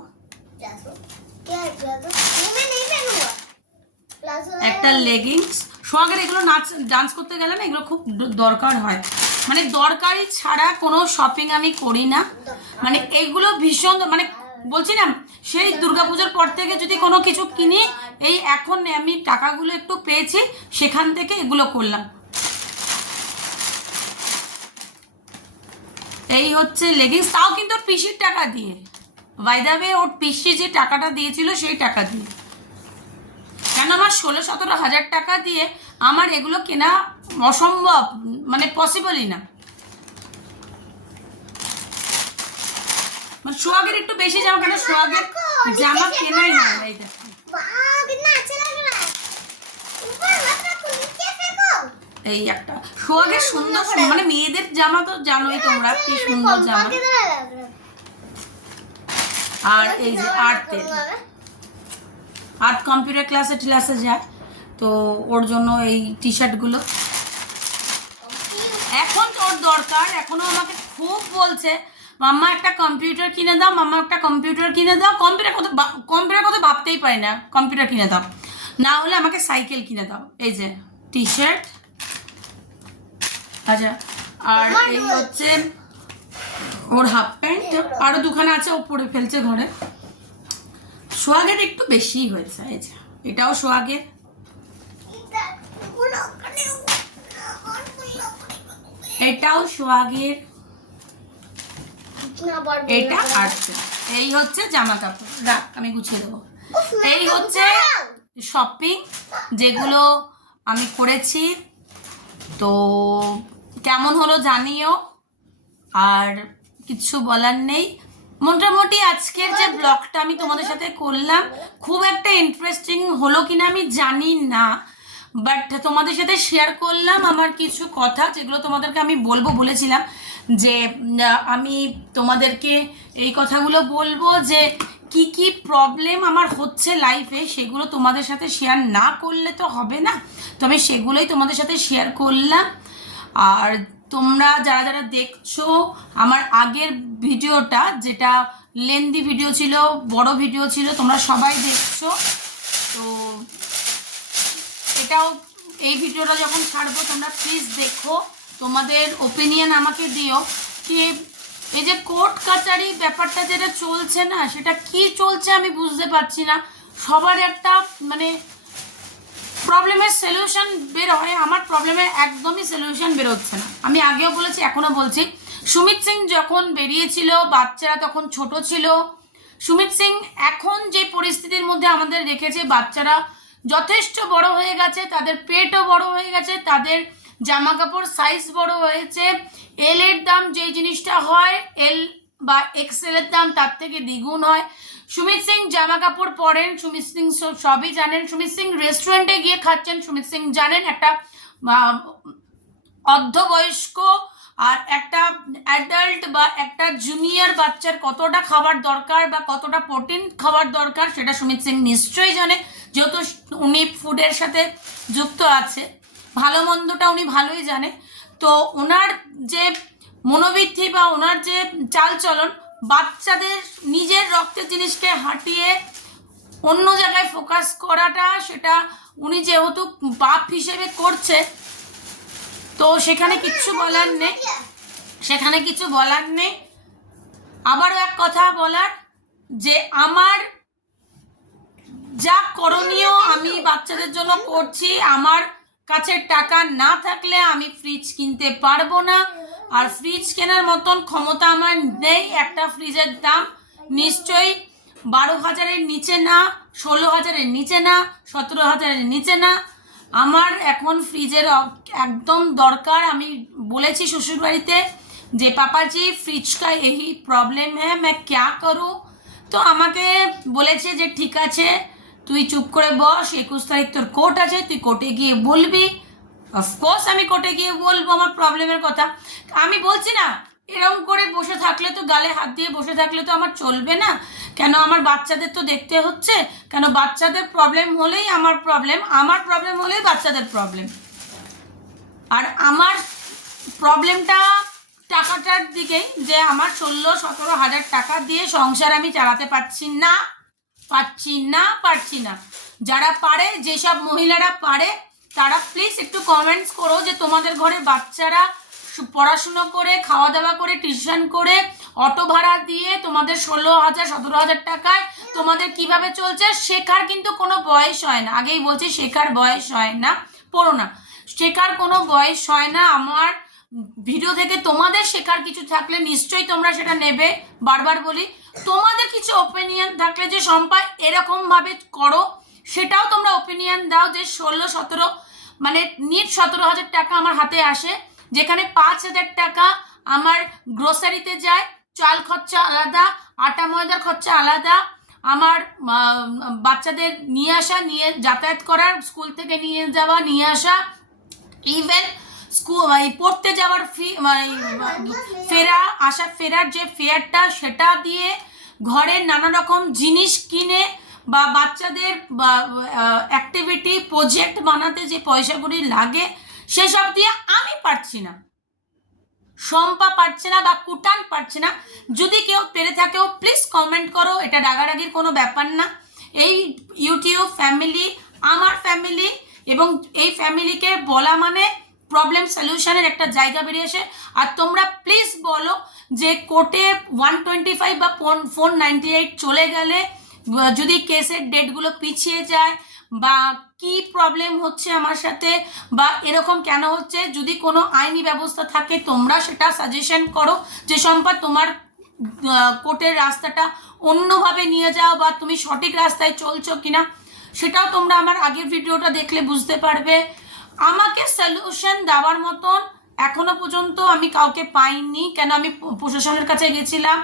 একটা লেগিংস। সোহাগের এগুলো ডান্স করতে গেলে না এগুলো খুব দরকার হয়। মানে দরকারি ছাড়া কোনো শপিং আমি করি না। মানে এগুলো ভীষণ, মানে বলছি না, সেই দুর্গাপুজোর পর থেকে যদি কোনো কিছু কিনি, এই এখন আমি টাকাগুলো একটু পেয়েছি, সেখান থেকে এগুলো করলাম। এই হচ্ছে লেগিংস, তাও কিন্তু ওর পিসির টাকা দিয়ে। বাই দ্য ওয়ে, ওর পিসি যে টাকাটা দিয়েছিল সেই টাকা দিয়ে। কেন আমার 16-17 হাজার টাকা দিয়ে আমার এগুলো কেনা অসম্ভব, মানে পসিবলই না। মানে সোহাগের একটু বেশি জামা, কেন সোহাগের জামা কেনাই হয়। এই দেখো, এই একটা সোহাগের সুন্দর, মানে মেয়েদের জামা তো জানোই তোমরা কি সুন্দর জামা। আর এই যে আর্ট কম্পিউটার ক্লাসে যায়, তো ওর জন্য এই টি শার্টগুলো এখন ওর দরকার। এখনো আমাকে খুব বলছে, মাম্মা একটা কম্পিউটার কিনে দাও, মাম্মা একটা কম্পিউটার কিনে দাও। কম্পিউটার কথা ভাবতেই পারি না, কম্পিউটার কিনে দাও, না হলে আমাকে সাইকেল কিনে দাও। এই যে টি শার্ট। আচ্ছা, আর এই হচ্ছে ওর হাফ প্যান্ট, আরও দুখানা আছে, ও পরে ফেলছে ঘরে। সোহাগের একটু বেশি হয়েছে। এই যে এটাও সোহাগের। এটাও সোহাগের। না বড় এটা আসছে, এই হচ্ছে জামা কাপড়, রাখ আমি গুছিয়ে দেবো। এই হচ্ছে শপিং যেগুলো আমি করেছি। তো কেমন হলো জানিও, আর কিছু বলার নেই। মোটামুটি আজকের যে ব্লগটা আমি তোমাদের সাথে করলাম খুব একটা ইন্টারেস্টিং হলো কিনা আমি জানি না, বাট তোমাদের সাথে শেয়ার করলাম আমার কিছু কথা যেগুলো তোমাদেরকে আমি বলবো বলেছিলাম যে আমি তোমাদেরকে এই কথাগুলো বলবো যে কি কি প্রবলেম আমার হচ্ছে লাইফে, সেগুলো তোমাদের সাথে শেয়ার না করলে তো হবে না, তো আমি সেগুলোই তোমাদের সাথে শেয়ার করলাম। আর তোমরা যারা যারা দেখছো আমার আগের ভিডিওটা, যেটা লেন্দি ভিডিও ছিল, বড় ভিডিও ছিল, তোমরা সবাই দেখছো। তো এটাও, এই ভিডিওটা যখন ছাড়বো তোমরা প্লিজ দেখো, তোমাদের ওপিনিয়ন আমাকে দিও কি এই যে কোর্ট কাচারি ব্যাপারটা যেটা চলছে না, সেটা কি চলছে আমি বুঝতে পারছি না। সবার একটা মানে প্রবলেমের সলিউশন বের হয়, আমার প্রবলেমের একদমই সলিউশন বেরোচ্ছে না। আমি আগেও বলেছি এখনও বলছি, সুমিত সিং যখন বেরিয়েছিল বাচ্চারা তখন ছোট ছিল। সুমিত সিং এখন যে পরিস্থিতির মধ্যে আমাদের রেখেছে, বাচ্চারা যথেষ্ট বড় হয়ে গেছে, তাদের পেটও বড় হয়ে গেছে, তাদের জামা কাপড় সাইজ বড় হয়েছে, এল এর দাম যেই জিনিসটা হয় এল বা এক্সেল এর দাম তার থেকে দ্বিগুণ হয়। সুমিত সিং জামা কাপড় পরেন, সুমিত সিং সবই জানেন, সুমিত সিং রেস্টুরেন্টে গিয়ে খাচ্ছেন, সুমিত সিং জানেন একটা অর্ধবয়স্ক আর একটা অ্যাডাল্ট বা একটা জুনিয়র বাচ্চার কতটা খাবার দরকার বা কতটা প্রোটিন খাবার দরকার সেটা সুমিত সিং নিশ্চয়ই জানে, যেহেতু উনি ফুডের সাথে যুক্ত আছে, ভালো মন্দটা উনি ভালোই জানে। তো ওনার যে মনোবৃত্তি বা ওনার যে চালচলন, বাচ্চাদের নিজের রক্তের জিনিসকে হাঁটিয়ে অন্য জায়গায় ফোকাস করাটা, সেটা উনি যেহেতু বাপ হিসেবে করছে, তো সেখানে কিচ্ছু বলার নেই, সেখানে কিছু বলার নেই। আবারও এক কথা বলার যে আমার যা করণীয় আমি বাচ্চাদের জন্য করছি, আমার কাছে টাকা না থাকলে আমি ফ্রিজ কিনতে পারবো না, আর ফ্রিজ কেনার মতন ক্ষমতা আমার নেই। একটা ফ্রিজের দাম নিশ্চয়ই 12,000-এর নিচে না, 16,000-এর নিচে না, 17,000-এর নিচে না। আমার এখন ফ্রিজের একদম দরকার। আমি বলেছি শ্বশুরবাড়িতে যে পাপাজি ফ্রিজ কা यही প্রবলেম হ্যাঁ मैं क्या करूँ। তো আমাকে বলেছে যে ঠিক আছে তুই চুপ করে বস, 21 তারিখ তোর কোর্ট আছে, তুই কোর্টে গিয়ে বলবি। অফকোর্স আমি কোর্টে গিয়ে বলবো আমার প্রবলেমের কথা। আমি বলছি না এরকম করে বসে থাকলে তো, গালে হাত দিয়ে বসে থাকলে তো আমার চলবে না, কেন আমার বাচ্চাদের তো দেখতে হচ্ছে, কেন বাচ্চাদের প্রবলেম হলেই আমার প্রবলেম, আমার প্রবলেম হলেই বাচ্চাদের প্রবলেম। আর আমার প্রবলেমটা টাকাটার দিকেই, যে আমার 16-17 হাজার টাকা দিয়ে সংসার আমি চালাতে পারছি না। যারা পারে, যেসব মহিলারা পারে তারা প্লিজ একটু কমেন্টস করো যে তোমাদের ঘরে বাচ্চারা পড়াশুনো করে, খাওয়া দাওয়া করে, টিউশন করে, অটো ভাড়া দিয়ে তোমাদের 16,000-17,000 টাকায় তোমাদের কিভাবে চলছে। শেখার কিন্তু কোনো বয়স হয় না, আগেই বলছি শেখার বয়স হয় না, পড়ো না, শেখার কোনো বয়স হয় না। আমার ভিডিও থেকে তোমাদের শেখার কিছু থাকলে নিশ্চয়ই তোমরা সেটা নেবে। বারবার বলি, তোমাদের কিছু ওপিনিয়ন থাকলে যে শম্পা এরকমভাবে করো, সেটাও তোমরা ওপিনিয়ন দাও। যে 16-17 মানে নিট 17,000 টাকা আমার হাতে আসে, যেখানে 5,000 টাকা আমার গ্রোসারিতে যায়, চাল খরচা আলাদা, আটা ময়দার খরচা আলাদা, আমার বাচ্চাদের নিয়ে আসা, নিয়ে যাতায়াত করার, স্কুল থেকে নিয়ে যাওয়া নিয়ে আসা, ইভেন স্কুল পড়তে যাওয়ার ফি, ফেরা আসা, ফেরার যে ফেয়ারটা সেটা দিয়ে, ঘরের নানা রকম জিনিস কিনে বা বাচ্চাদের অ্যাক্টিভিটি প্রজেক্ট বানাতে যে পয়সাগুলি লাগে সেসব দিয়ে আমি পারছি না, শম্পা পারছে না বা কুটান পারছে না। যদি কেউ পেরে থাকেও প্লিজ কমেন্ট করো, এটা রাগারাগির কোনো ব্যাপার না। এই ইউটিউব ফ্যামিলি আমার ফ্যামিলি, এবং এই ফ্যামিলিকে বলা মানে প্রবলেম সলিউশনের একটা জায়গা বেরিয়ে আসে। আর তোমরা প্লিজ বলো যে কোর্টে 125 বা 498 চলে গেলে, যদি কেসের ডেটগুলো পিছিয়ে যায় বা কি প্রবলেম হচ্ছে আমার সাথে বা এরকম কেন হচ্ছে, যদি কোনো আইনি ব্যবস্থা থাকে তোমরা সেটা সাজেশন করো যে শম্পা তোমার কোর্টের রাস্তাটা অন্যভাবে নিয়ে যাও বা তুমি সঠিক রাস্তায় চলছো কিনা সেটাও তোমরা আমার আগের ভিডিওটা দেখলে বুঝতে পারবে। আমাকে সলিউশন দেওয়ার মতন এখনো পর্যন্ত আমি কাউকে পাইনি। কেন আমি প্রশাসনের কাছে গেছিলাম,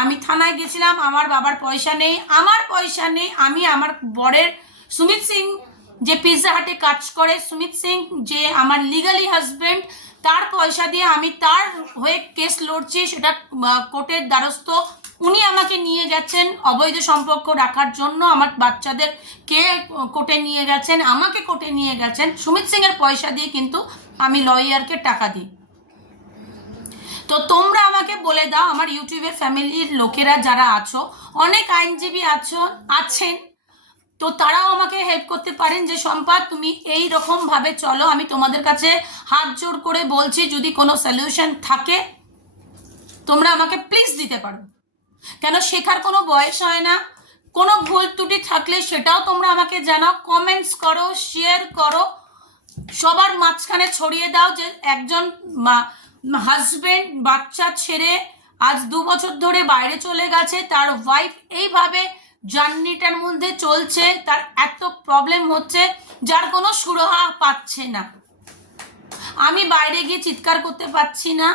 আমি থানায় গেছিলাম, আমার বাবার পয়সা নেই, আমি আমার বরের সুমিত সিং যে পিৎজা হাটে কাজ করে, সুমিত সিং যে আমার লিগালি হাজবেন্ড, তার পয়সা দিয়ে আমি তার হয়ে কেস লড়ছি, সেটা কোর্টের দ্বারস্থ। উনি আমাকে নিয়ে গেছেন অবৈধ সম্পর্ক রাখার জন্য, আমার বাচ্চাদের কে কোর্টে নিয়ে গেছেন, আমাকে কোর্টে নিয়ে গেছেন সুমিত সিংয়ের পয়সা দিয়ে, কিন্তু আমি লয়ারকে টাকা দিই। তো তোমরা আমাকে বলে দাও, আমার ইউটিউবের ফ্যামিলির লোকেরা যারা আছো, অনেক আইনজীবী আছেন, তো তারাও আমাকে হেল্প করতে পারেন যে সম্পাদ তুমি এই রকমভাবে চলো। আমি তোমাদের কাছে হাত জোড় করে বলছি, যদি কোনো সলিউশন থাকে তোমরা আমাকে প্লিজ দিতে পারো। কেন শেখার কোনো বয়স হয় না। কোনো ভুল ত্রুটি থাকলে সেটাও তোমরা আমাকে জানাও, কমেন্টস করো, শেয়ার করো, সবার মাঝখানে ছড়িয়ে দাও যে একজন হাজবেন্ড বাচ্চা ছেড়ে আজ 2 বছর ধরে বাইরে চলে গেছে, তার ওয়াইফ এইভাবে জার্নিটার মধ্যে চলছে, তার এত প্রবলেম হচ্ছে যার কোনো সুরাহা পাচ্ছে না। আমি বাইরে গিয়ে চিৎকার করতে পারছি না,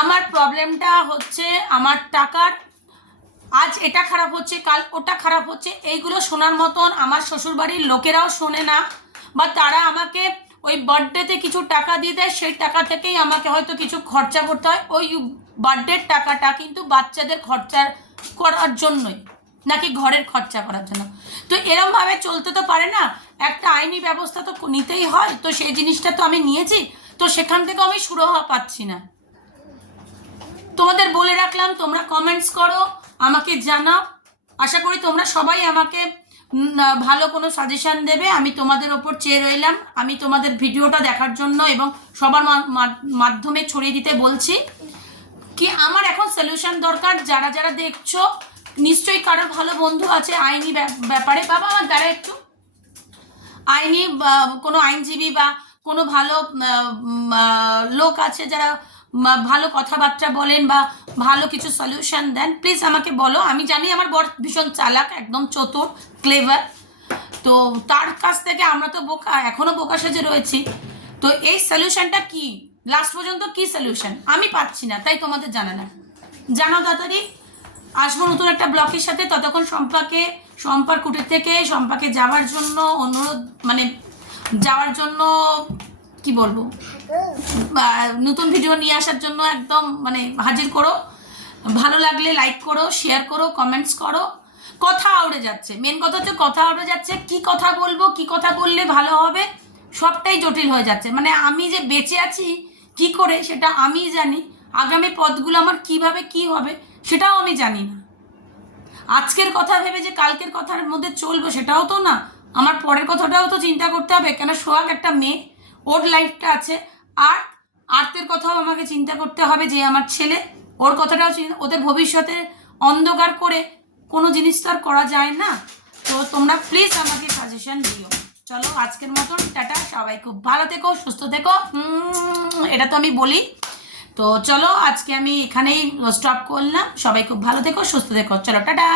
আমার প্রবলেমটা হচ্ছে আমার টাকার, আজ এটা খারাপ হচ্ছে, কাল ওটা খারাপ হচ্ছে, এইগুলো শোনার মতন আমার শ্বশুরবাড়ির লোকেরাও শোনে না, বা তারা আমাকে ওই বার্থডেতে কিছু টাকা দিয়ে দেয়, সেই টাকা থেকেই আমাকে হয়তো কিছু খরচা করতে হয়। ওই বার্থডের টাকাটা কিন্তু বাচ্চাদের খরচা করার জন্যই, নাকি ঘরের খরচা করার জন্য। তো এরমভাবে চলতে তো পারে না, একটা আইনি ব্যবস্থা তো নিতেই হয়। তো সেই জিনিসটা তো আমি নিয়েছি, তো সেখান থেকেও আমি সুরাহা পাচ্ছি না। তোমাদের বলে রাখলাম, তোমরা কমেন্টস করো, আমাকে জানাও। আশা করি তোমরা সবাই আমাকে ভালো কোনো সাজেশন দেবে। আমি তোমাদের ওপর চেয়ে রইলাম, আমি তোমাদের ভিডিওটা দেখার জন্য এবং সবার মাধ্যমে ছড়িয়ে দিতে বলছি কি আমার এখন সলিউশন দরকার। যারা যারা দেখছো নিশ্চয়ই কারোর ভালো বন্ধু আছে আইনি ব্যাপারে, বাবা আমার দ্বারা একটু আইনি কোনো আইনজীবী বা কোনো ভালো লোক আছে যারা ভালো কথাবার্তা বলেন বা ভালো কিছু সলিউশন দেন, প্লিজ আমাকে বলো। আমি জানি আমার বর ভীষণ চালাক, একদম চতুর, ক্লেভার, তো তার কাছ থেকে আমরা তো বোকা, এখনো বোকা সেজে রয়েছি। তো এই সলিউশনটা কি, লাস্ট পর্যন্ত কি সলিউশন আমি পাচ্ছি না, তাই তোমাদের জানাও তাড়াতাড়ি। আসবো নতুন একটা ব্লকের সাথে, ততক্ষণ সম্পার কুটির থেকে সম্পাকে যাওয়ার জন্য অনুরোধ, মানে যাওয়ার জন্য কি বলবো, নতুন ভিডিও নিয়ে আসার জন্য একদম মানে হাজির করো। ভালো লাগলে লাইক করো, শেয়ার করো, কমেন্টস করো। কথা উড়ে যাচ্ছে, মেন কথা হচ্ছে কথা উড়ে যাচ্ছে। কি কথা বলবো, কি কথা বললে ভালো হবে, সবটাই জটিল হয়ে যাচ্ছে। মানে আমি যে বেঁচে আছি কি করে সেটা আমি জানি, আগামী পথগুলো আমার কিভাবে কি হবে সেটাও আমি জানি না। আজকের কথা ভেবে যে কালকের কথার মধ্যে চলবো সেটাও তো না, আমার পরের কথাটাও তো চিন্তা করতে হবে। কেন সোহাগ একটা মেয়ে, ওর লাইফটা আছে, আর আর্তের কথাও আমাকে চিন্তা করতে হবে, যে আমার ছেলে, ওর কথাটাও ওদের ভবিষ্যতে অন্ধকার করে কোনো জিনিস তো আর করা যায় না। তো তোমরা প্লিজ আমাকে সাজেশন দিও। চলো আজকের মতন টাটা, সবাই খুব ভালো থেকো, সুস্থ থেকো, এটা তো আমি বলি। তো চলো আজকে আমি এখানেই স্টপ করলাম, সবাই খুব ভালো থেকো, সুস্থ থেকো, চলো টাটা।